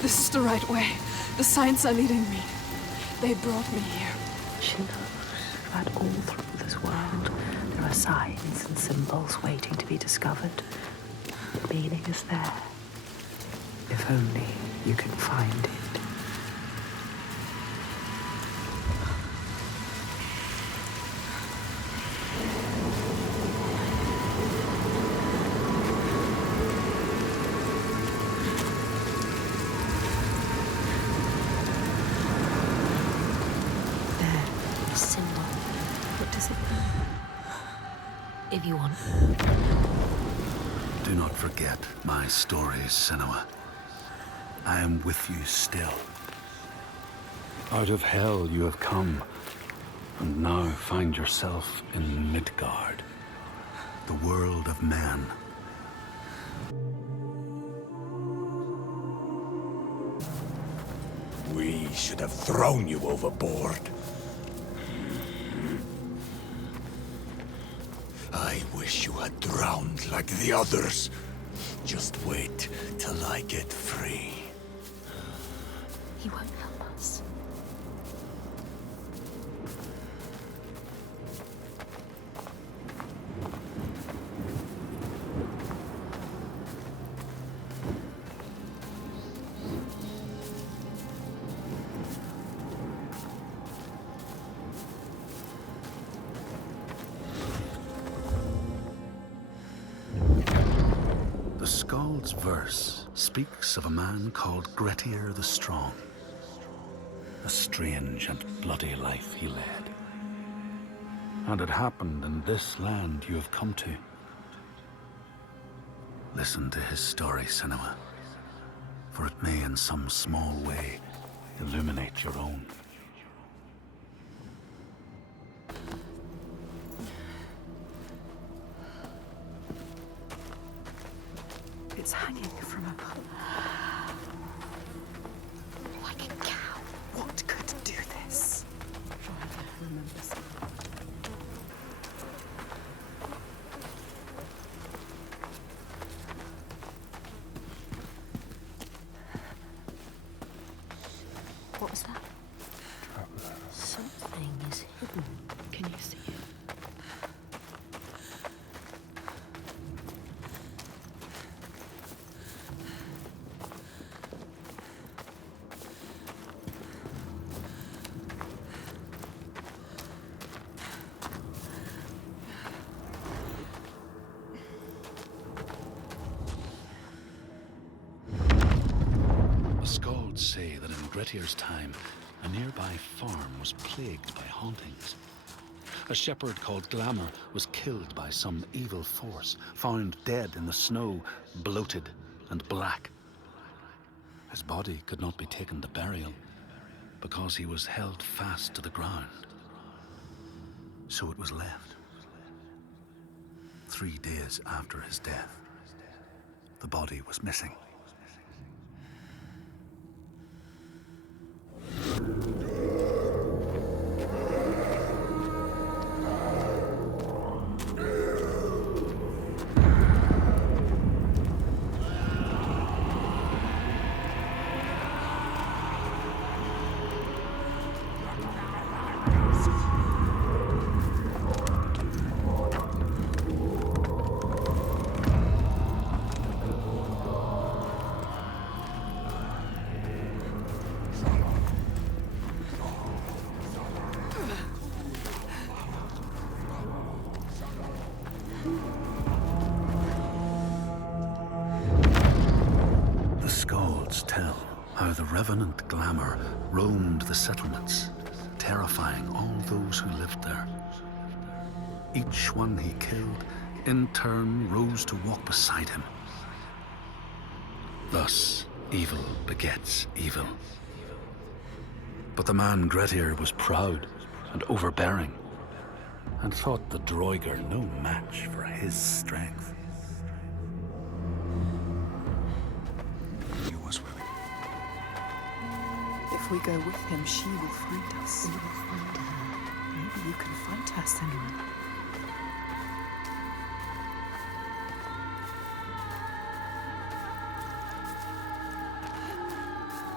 This is the right way. The signs are leading me. They brought me here. She knows that all through this world, there are signs and symbols waiting to be discovered. The meaning is there. If only you can find it. Symbol. What does it mean? If you want. Do not forget my stories, Senua. I am with you still. Out of hell you have come, and now find yourself in Midgard, the world of men. We should have thrown you overboard. I wish you had drowned like the others. Just wait till I get free. He won't help us. The Skald's verse speaks of a man called Grettir the Strong. A strange and bloody life he led. And it happened in this land you have come to. Listen to his story, Senua, for it may in some small way illuminate your own. It's hanging from a pole. Like a cow. What could do this? Forever remembers. What was that? Something is hidden. Can you see it? Say that in Grettir's time, a nearby farm was plagued by hauntings. A shepherd called Glamour was killed by some evil force, found dead in the snow, bloated and black. His body could not be taken to burial because he was held fast to the ground. So it was left. 3 days after his death, the body was missing. Tell how the revenant Glamour roamed the settlements, terrifying all those who lived there. Each one he killed, in turn, rose to walk beside him. Thus, evil begets evil. But the man Grettir was proud and overbearing, and thought the Droiger no match for his strength. If we go with him, she will find us. We will find her. Maybe you can find her, Senua.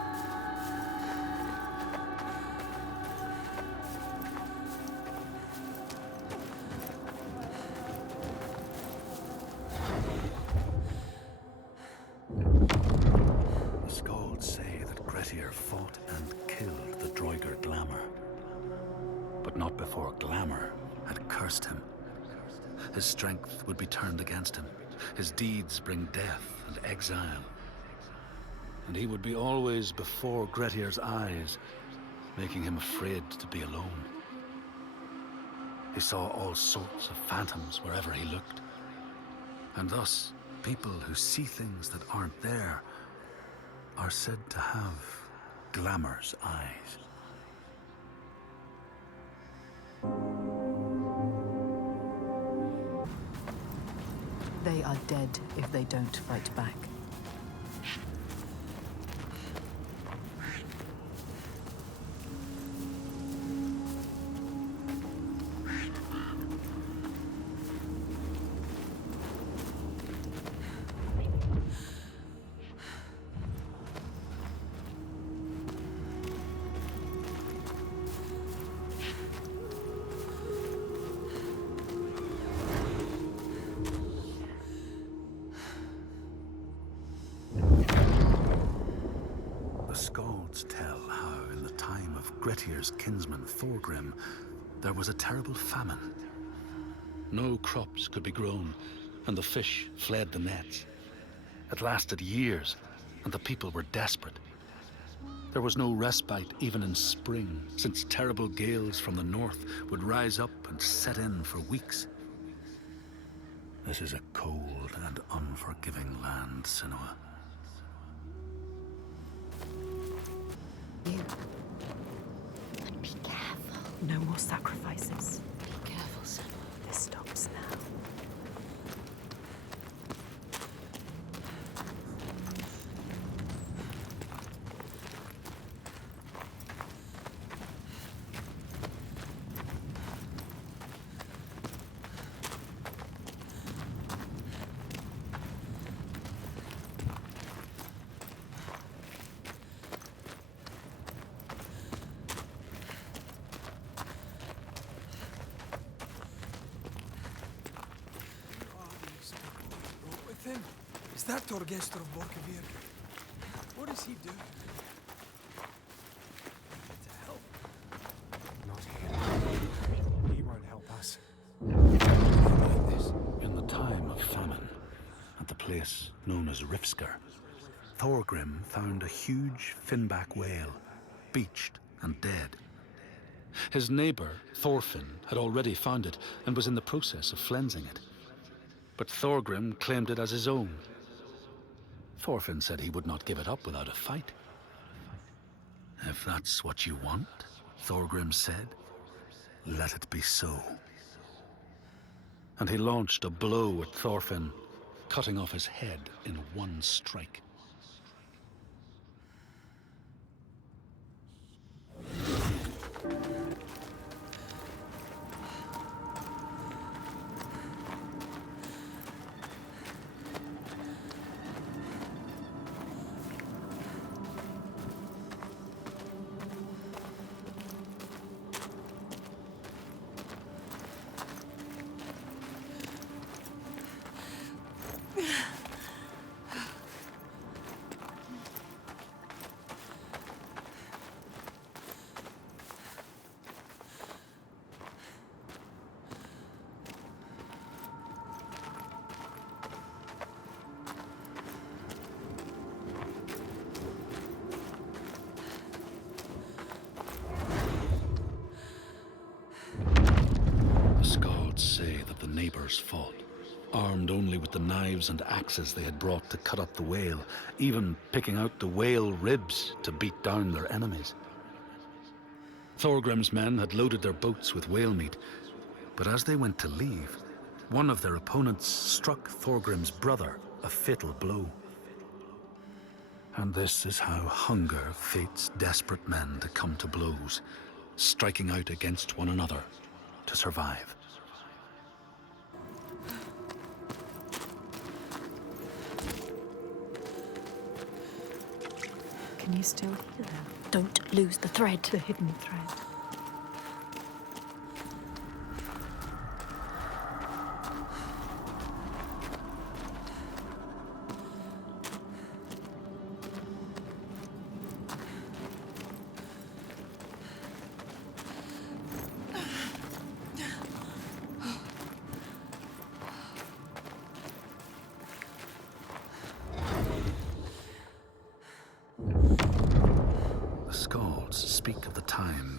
For Glamour had cursed him. His strength would be turned against him, his deeds bring death and exile. And he would be always before Grettir's eyes, making him afraid to be alone. He saw all sorts of phantoms wherever he looked. And thus, people who see things that aren't there are said to have Glamour's eyes. They are dead if they don't fight back. The Skalds tell how, in the time of Grettir's kinsman Thorgrim, there was a terrible famine. No crops could be grown, and the fish fled the nets. It lasted years, and the people were desperate. There was no respite even in spring, since terrible gales from the north would rise up and set in for weeks. This is a cold and unforgiving land, Senua. You. But be careful. No more sacrifices. Be careful, Senua. This stops now. Him? Is that Torgestor of Borkavir? What is he doing? To help? Not here. He won't help us. Like this. In the time of famine, at the place known as Rifskar, Thorgrim found a huge finback whale, beached and dead. His neighbour, Thorfinn, had already found it and was in the process of flensing it. But Thorgrim claimed it as his own. Thorfinn said he would not give it up without a fight. If that's what you want, Thorgrim said, let it be so. And he launched a blow at Thorfinn, cutting off his head in one strike. Say that the neighbors fought, armed only with the knives and axes they had brought to cut up the whale, even picking out the whale ribs to beat down their enemies. Thorgrim's men had loaded their boats with whale meat, but as they went to leave, one of their opponents struck Thorgrim's brother a fatal blow. And this is how hunger fates desperate men to come to blows, striking out against one another to survive. Can you still hear them? Don't lose the thread. The hidden thread.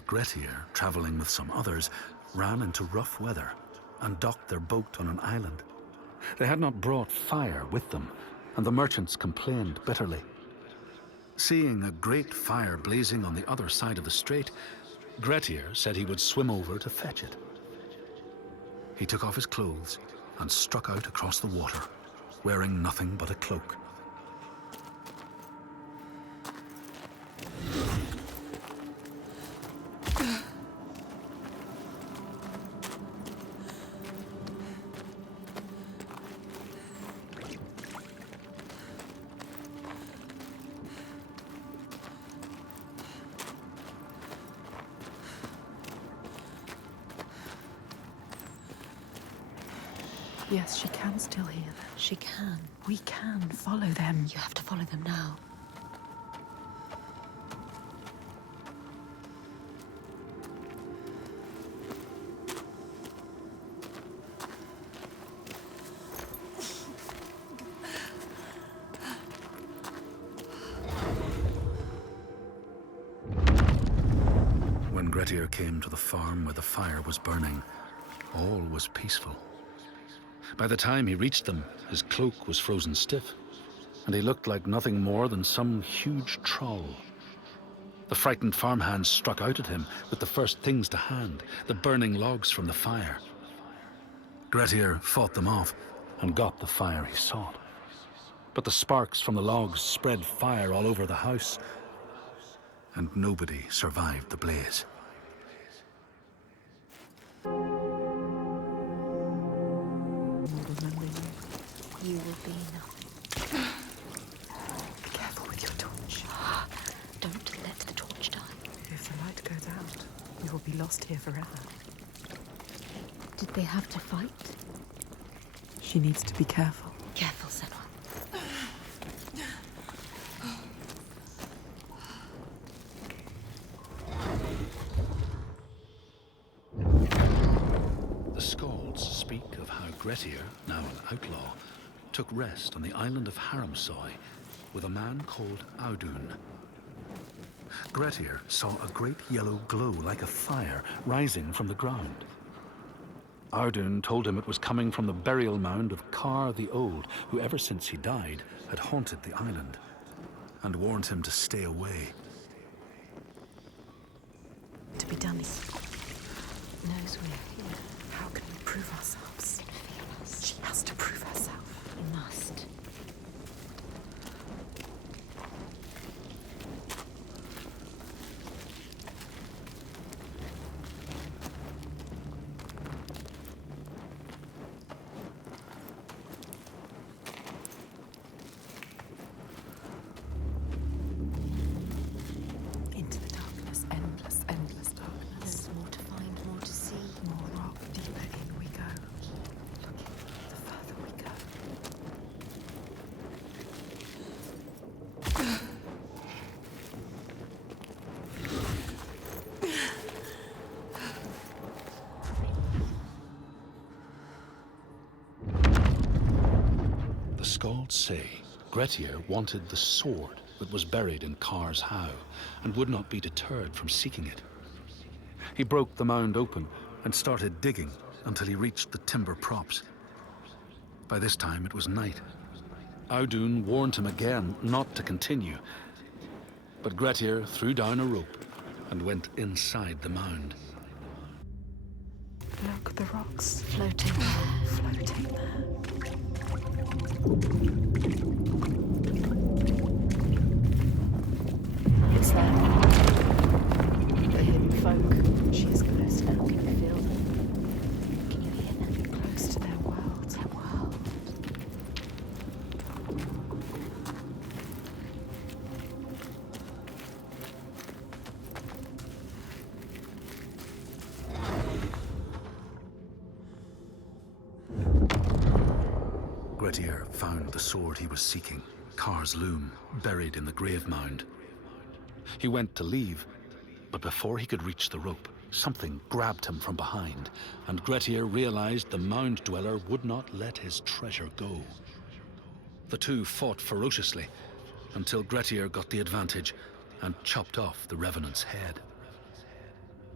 Grettir, traveling with some others, ran into rough weather and docked their boat on an island. They had not brought fire with them, and the merchants complained bitterly. Seeing a great fire blazing on the other side of the strait, Grettir said he would swim over to fetch it. He took off his clothes and struck out across the water, wearing nothing but a cloak. Yes, she can still hear them. She can. We can follow them. You have to follow them now. When Grettir came to the farm where the fire was burning, all was peaceful. By the time he reached them, his cloak was frozen stiff, and he looked like nothing more than some huge troll. The frightened farmhands struck out at him with the first things to hand, the burning logs from the fire. Grettir fought them off and got the fire he sought. But the sparks from the logs spread fire all over the house, and nobody survived the blaze. You will be nothing. Be careful with your torch. Don't let the torch die. If the light goes out, we will be lost here forever. Did they have to fight? She needs to be careful. Careful, Senua. The Skalds speak of how Grettir, now an outlaw, took rest on the island of Haramsoy with a man called Audun. Grettir saw a great yellow glow like a fire rising from the ground. Audun told him it was coming from the burial mound of Kar the Old, who ever since he died had haunted the island, and warned him to stay away. To be done. Knows we're here. How can we prove ourselves? Feel us. She has to prove herself. You must. Into the darkness, endless, endless darkness. There's more to find, more to see. More rock, deeper in we go. Looking, the further we go. The Skalds say Grettir wanted the sword that was buried in Kar's How, and would not be deterred from seeking it. He broke the mound open and started digging until he reached the timber props. By this time it was night. Audun warned him again not to continue, but Grettir threw down a rope and went inside the mound. Look, the rocks Floating there. floating there. It's there. The hidden folk. She is close now. Can you feel them? Can you hear them? Close to their world. Their world. Grettir found the sword he was seeking, Kar's loom, buried in the grave mound. He went to leave, but before he could reach the rope, something grabbed him from behind, and Grettir realized the mound dweller would not let his treasure go. The two fought ferociously until Grettir got the advantage and chopped off the revenant's head.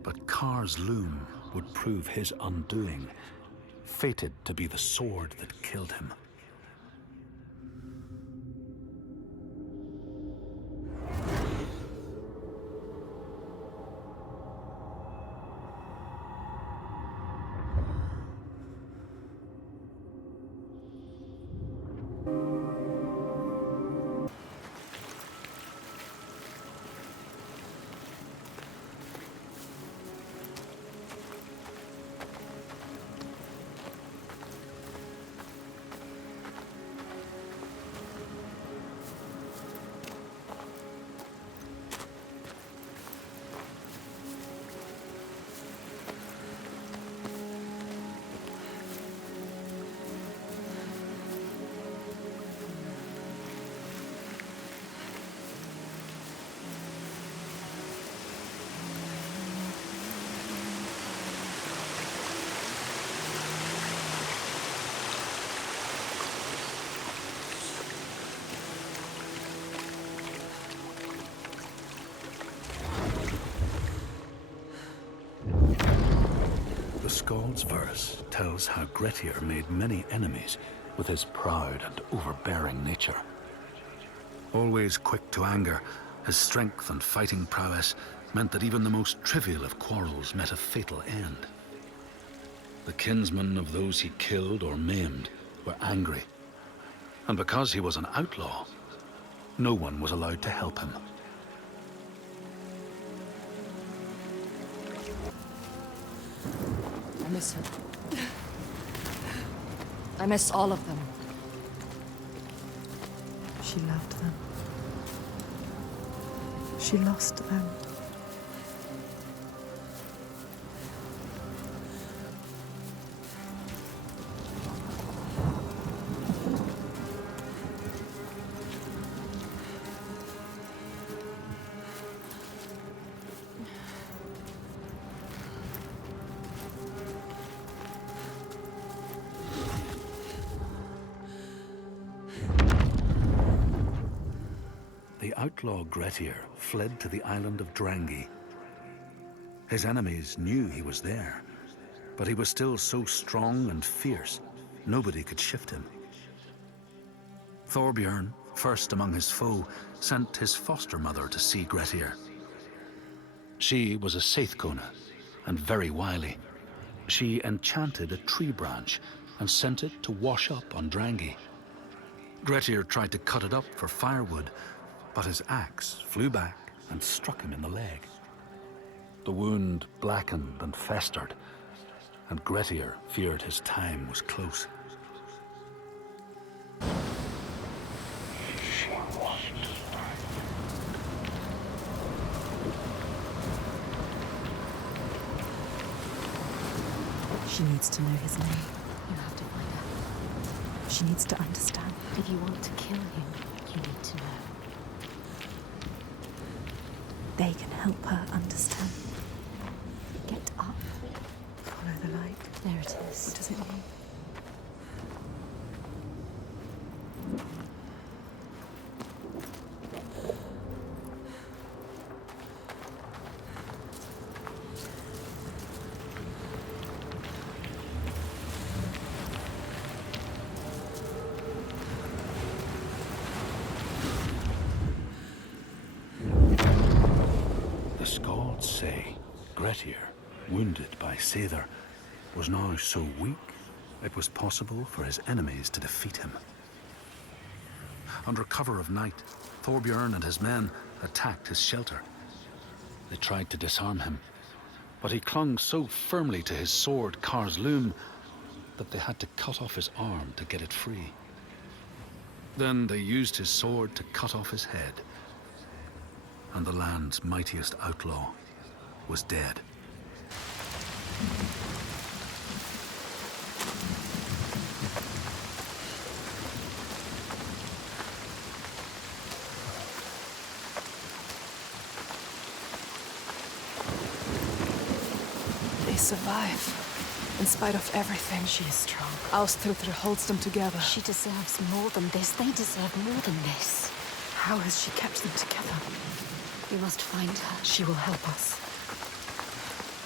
But Kar's loom would prove his undoing, fated to be the sword that killed him. The Skald's verse tells how Grettir made many enemies with his proud and overbearing nature. Always quick to anger, his strength and fighting prowess meant that even the most trivial of quarrels met a fatal end. The kinsmen of those he killed or maimed were angry, and because he was an outlaw, no one was allowed to help him. I miss her. I miss all of them. She loved them. She lost them. The outlaw Grettir fled to the island of Drangi. His enemies knew he was there, but he was still so strong and fierce, nobody could shift him. Thorbjorn, first among his foe, sent his foster mother to see Grettir. She was a Seithkona and very wily. She enchanted a tree branch and sent it to wash up on Drangi. Grettir tried to cut it up for firewood, but his axe flew back and struck him in the leg. The wound blackened and festered, and Grettir feared his time was close. She needs to know his name. You have to find out. She needs to understand. If you want to kill him, you need to know. They can help her understand. Get up. Follow the light. There it is. What does it mean? The Skalds say Grettir, wounded by Seithr, was now so weak it was possible for his enemies to defeat him. Under cover of night, Thorbjorn and his men attacked his shelter. They tried to disarm him, but he clung so firmly to his sword, Kar's loom, that they had to cut off his arm to get it free. Then they used his sword to cut off his head, and the land's mightiest outlaw was dead. They survive, in spite of everything. She is strong. Ástríðr holds them together. She deserves more than this. They deserve more than this. How has she kept them together? We must find her. She will help us.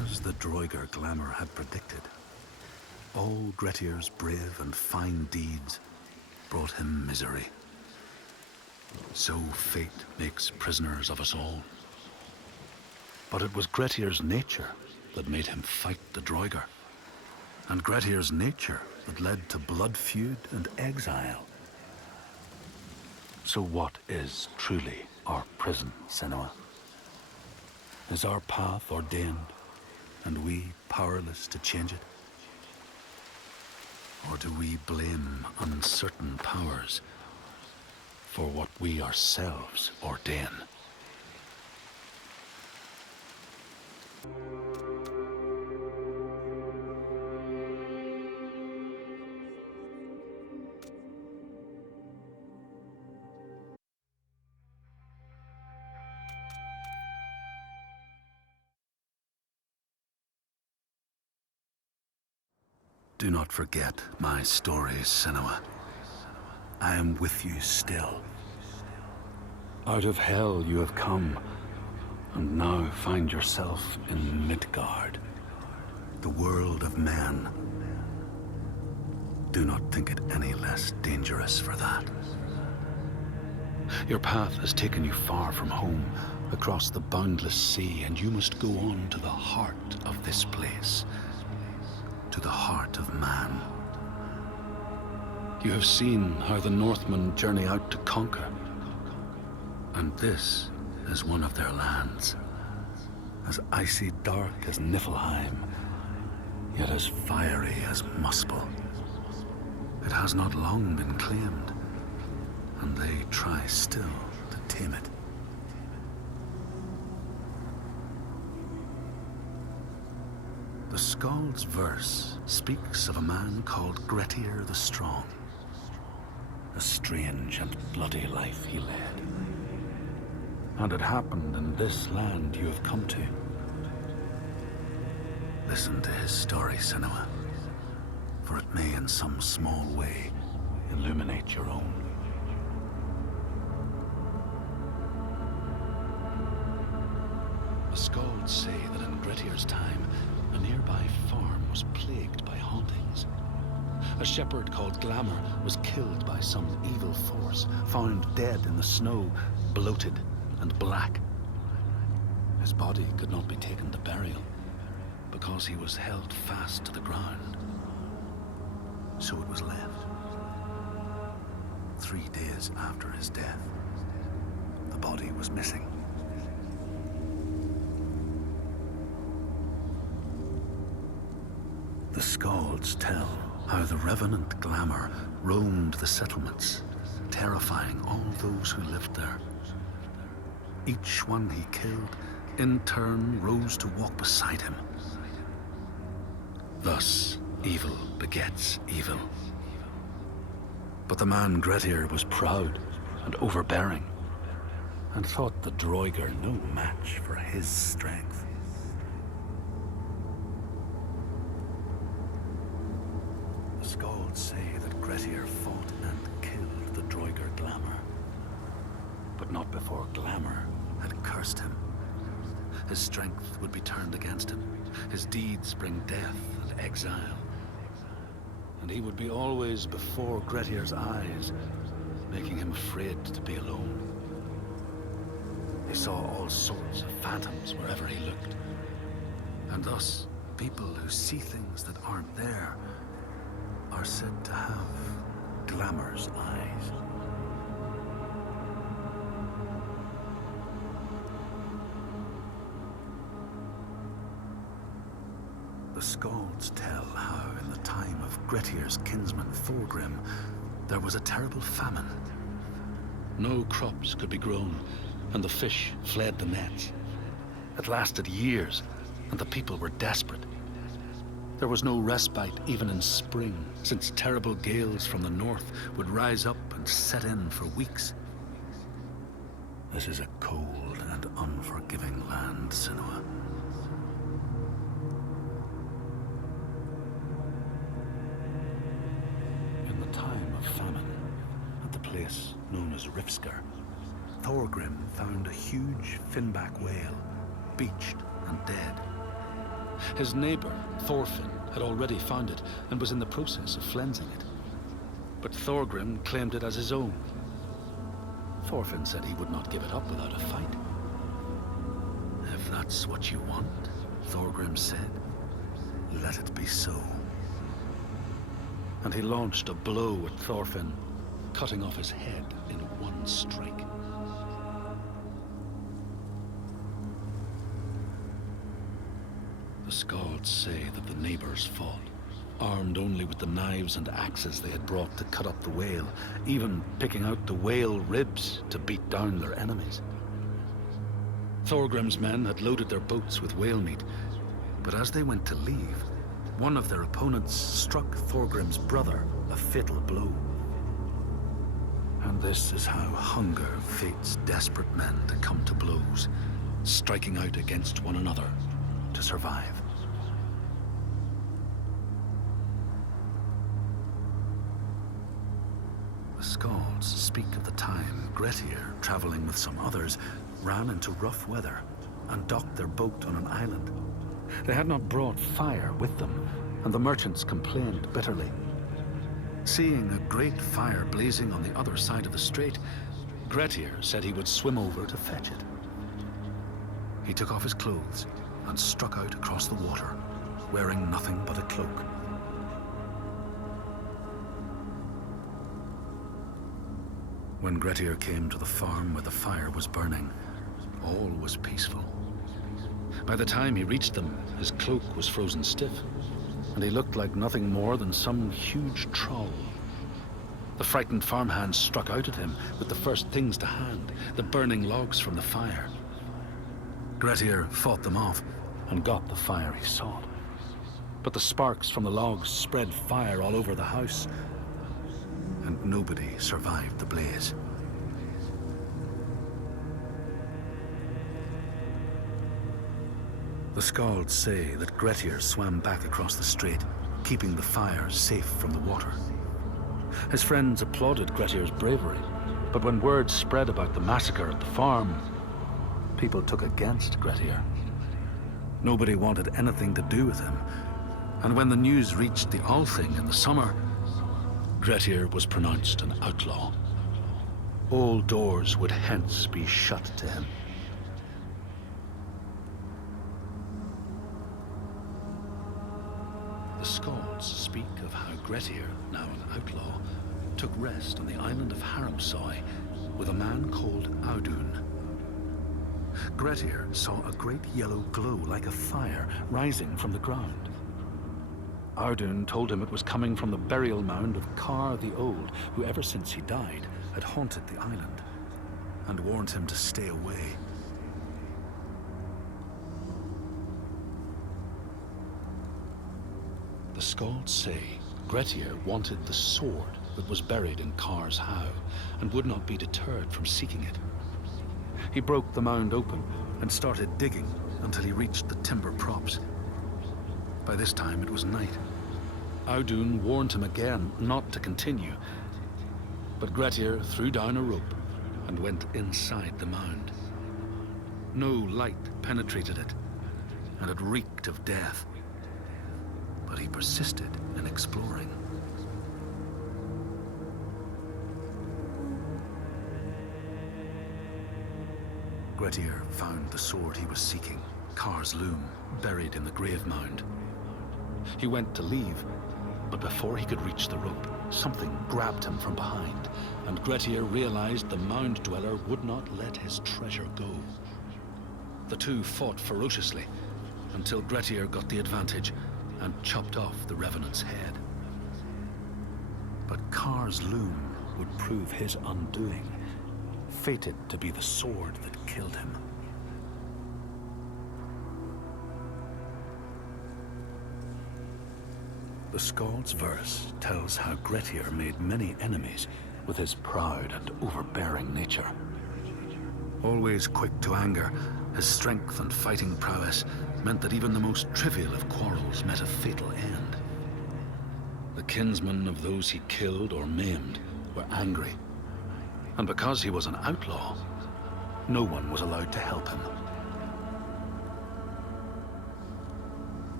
Droiger Glamour had predicted. All Gretir's brave and fine deeds brought him misery. So fate makes prisoners of us all. But it was Gretir's nature that made him fight the Droiger, and Gretir's nature that led to blood feud and exile. So what is truly our prison, Senua? Is our path ordained, and we powerless to change it? Or do we blame uncertain powers for what we ourselves ordain? Do not forget my stories, Senua. I am with you still. Out of hell you have come, and now find yourself in Midgard, the world of men. Do not think it any less dangerous for that. Your path has taken you far from home, across the boundless sea, and you must go on to the heart of this place, to the heart of man. You have seen how the Northmen journey out to conquer, and this is one of their lands, as icy dark as Niflheim, yet as fiery as Muspel. It has not long been claimed, and they try still to tame it. The Skald's verse speaks of a man called Gretir the Strong. A strange and bloody life he led. And it happened in this land you have come to. Listen to his story, Senua, for it may in some small way illuminate your own. The Skalds say that in Gretir's time, a nearby farm was plagued by hauntings. A shepherd called Glamour was killed by some evil force, found dead in the snow, bloated and black. His body could not be taken to burial because he was held fast to the ground. So it was left. 3 days after his death, the body was missing. The Skalds tell how the revenant Glamour roamed the settlements, terrifying all those who lived there. Each one he killed, in turn, rose to walk beside him. Thus, evil begets evil. But the man Gretir was proud and overbearing, and thought the Droiger no match for his strength. The Skalds say that Gretir fought and killed the Droiger Glamour, but not before Glamour had cursed him. His strength would be turned against him, his deeds bring death and exile, and he would be always before Gretir's eyes, making him afraid to be alone. He saw all sorts of phantoms wherever he looked, and thus people who see things that aren't there are said to have Glamour's eyes. The Skalds tell how in the time of Gretir's kinsman Thorgrim, there was a terrible famine. No crops could be grown, and the fish fled the nets. It lasted years, and the people were desperate. There was no respite even in spring, since terrible gales from the north would rise up and set in for weeks. This is a cold and unforgiving land, Senua. In the time of famine, at the place known as Rifskar, Thorgrim found a huge finback whale, beached and dead. His neighbor, Thorfinn, had already found it and was in the process of flensing it. But Thorgrim claimed it as his own. Thorfinn said he would not give it up without a fight. If that's what you want, Thorgrim said, let it be so. And he launched a blow at Thorfinn, cutting off his head in one strike. The Skalds say that the neighbors fought, armed only with the knives and axes they had brought to cut up the whale, even picking out the whale ribs to beat down their enemies. Thorgrim's men had loaded their boats with whale meat, but as they went to leave, one of their opponents struck Thorgrim's brother a fatal blow. And this is how hunger fates desperate men to come to blows, striking out against one another to survive. The Skalds speak of the time Grettir, traveling with some others, ran into rough weather and docked their boat on an island. They had not brought fire with them, and the merchants complained bitterly. Seeing a great fire blazing on the other side of the strait, Grettir said he would swim over to fetch it. He took off his clothes and struck out across the water, wearing nothing but a cloak. When Grettir came to the farm where the fire was burning, all was peaceful. By the time he reached them, his cloak was frozen stiff, and he looked like nothing more than some huge troll. The frightened farmhands struck out at him with the first things to hand, the burning logs from the fire. Grettir fought them off and got the fire he sought. But the sparks from the logs spread fire all over the house, and nobody survived the blaze. The Skalds say that Grettir swam back across the strait, keeping the fire safe from the water. His friends applauded Grettir's bravery, but when word spread about the massacre at the farm, people took against Grettir. Nobody wanted anything to do with him, and when the news reached the Althing in the summer, Grettir was pronounced an outlaw. All doors would hence be shut to him. The Skalds speak of how Grettir, now an outlaw, took rest on the island of Haramsoy with a man called Audun. Grettir saw a great yellow glow like a fire rising from the ground. Audun told him it was coming from the burial mound of Kar the Old, who ever since he died had haunted the island, and warned him to stay away. The Skalds say Grettir wanted the sword that was buried in Kar's How, and would not be deterred from seeking it. He broke the mound open and started digging until he reached the timber props. By this time it was night. Audun warned him again not to continue, but Grettir threw down a rope and went inside the mound. No light penetrated it, and it reeked of death. But he persisted in exploring. Grettir found the sword he was seeking, Kar's loom, buried in the grave mound. He went to leave, but before he could reach the rope, something grabbed him from behind, and Grettir realized the mound dweller would not let his treasure go. The two fought ferociously until Grettir got the advantage and chopped off the revenant's head. But Kar's loom would prove his undoing, fated to be the sword that killed him. The Skald's verse tells how Grettir made many enemies with his proud and overbearing nature. Always quick to anger, his strength and fighting prowess meant that even the most trivial of quarrels met a fatal end. The kinsmen of those he killed or maimed were angry, and because he was an outlaw, no one was allowed to help him.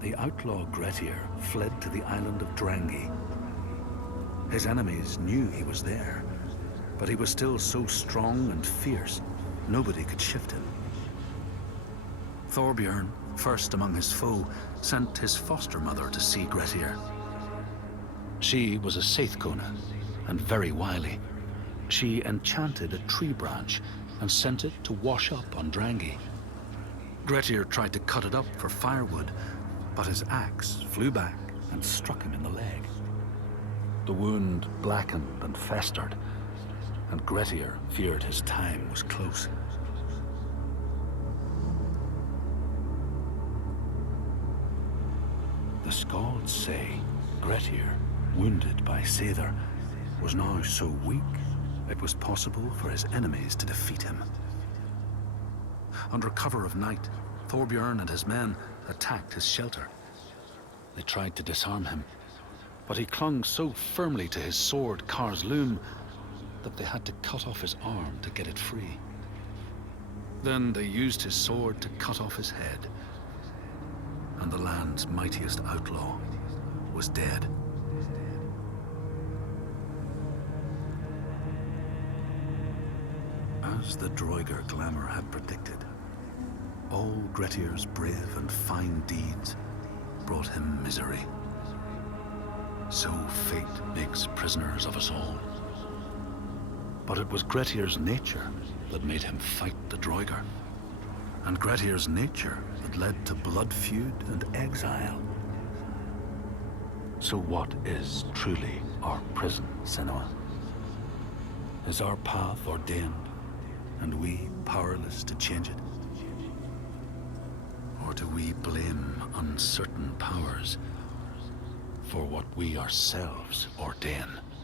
the outlaw Grettir fled to the island of Drangi. His enemies knew he was there, but he was still so strong and fierce, nobody could shift him. Thorbjorn, first among his foe, sent his foster mother to see Grettir. She was a Seithkona, and very wily. She enchanted a tree branch and sent it to wash up on Drangi. Grettir tried to cut it up for firewood, but his axe flew back and struck him in the leg. The wound blackened and festered, and Grettir feared his time was close. The Skalds say Grettir, wounded by Seidr, was now so weak it was possible for his enemies to defeat him. Under cover of night, Thorbjorn and his men attacked his shelter. They tried to disarm him, but he clung so firmly to his sword, Kar's Loom, that they had to cut off his arm to get it free. Then they used his sword to cut off his head, and the land's mightiest outlaw was dead. As the Droigar glamour had predicted, all Grettir's brave and fine deeds brought him misery. So fate makes prisoners of us all. But it was Grettir's nature that made him fight the Droigar, and Grettir's nature that led to blood feud and exile. So what is truly our prison, Senua? Is our path ordained, and we powerless to change it? Or do we blame uncertain powers for what we ourselves ordain?